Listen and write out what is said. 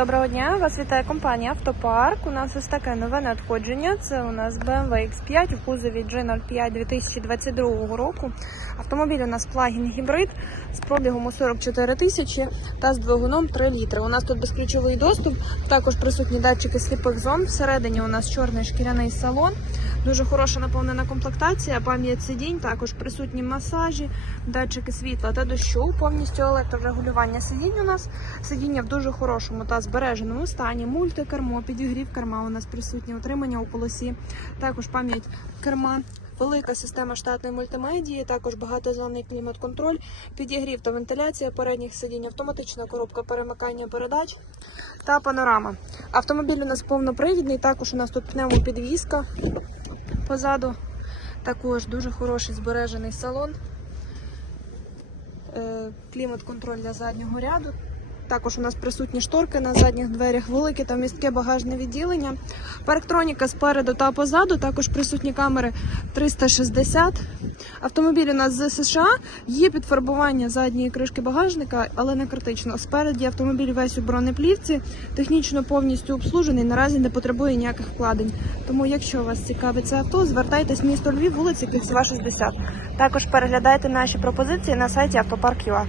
доброго дня. Вас вітає компанія Автопарк. У нас ось таке нове надходження. Це у нас BMW X5 у кузові G05 2022 року. Автомобіль у нас плагін гібрид з пробігом у 44 тисячі та з двигуном 3 літри. У нас тут безключовий доступ, також присутні датчики сліпих зон. Всередині у нас чорний шкіряний салон. Дуже хороша наповнена комплектація, пам'ять сидінь, також присутні масажі, датчики світла та дощу, повністю електрорегулювання сидінь у нас. Сидіння в дуже хорошому та збереженому стані. Мультикермо, підігрів керма у нас присутні, утримання у полосі, також пам'ять керма. Велика система штатної мультимедії, також багатозонний клімат-контроль, підігрів та вентиляція передніх сидінь, автоматична коробка перемикання передач та панорама. Автомобіль у нас повнопривідний, також у нас тут пневмопідвізка позаду. Також дуже хороший збережений салон. Е, Клімат-контроль для заднього ряду. Також у нас присутні шторки на задніх дверях, велике та містке багажне відділення. Парктроніка спереду та позаду, також присутні камери 360. Автомобіль у нас з США. Є підфарбування задньої кришки багажника, але не критично. Спереді автомобіль весь у бронеплівці, технічно повністю обслужений, наразі не потребує ніяких вкладень. Тому, якщо вас цікавить це авто, звертайтесь в місто Львів, вулиця Кільцева, 60. Також переглядайте наші пропозиції на сайті Автопарк.ua.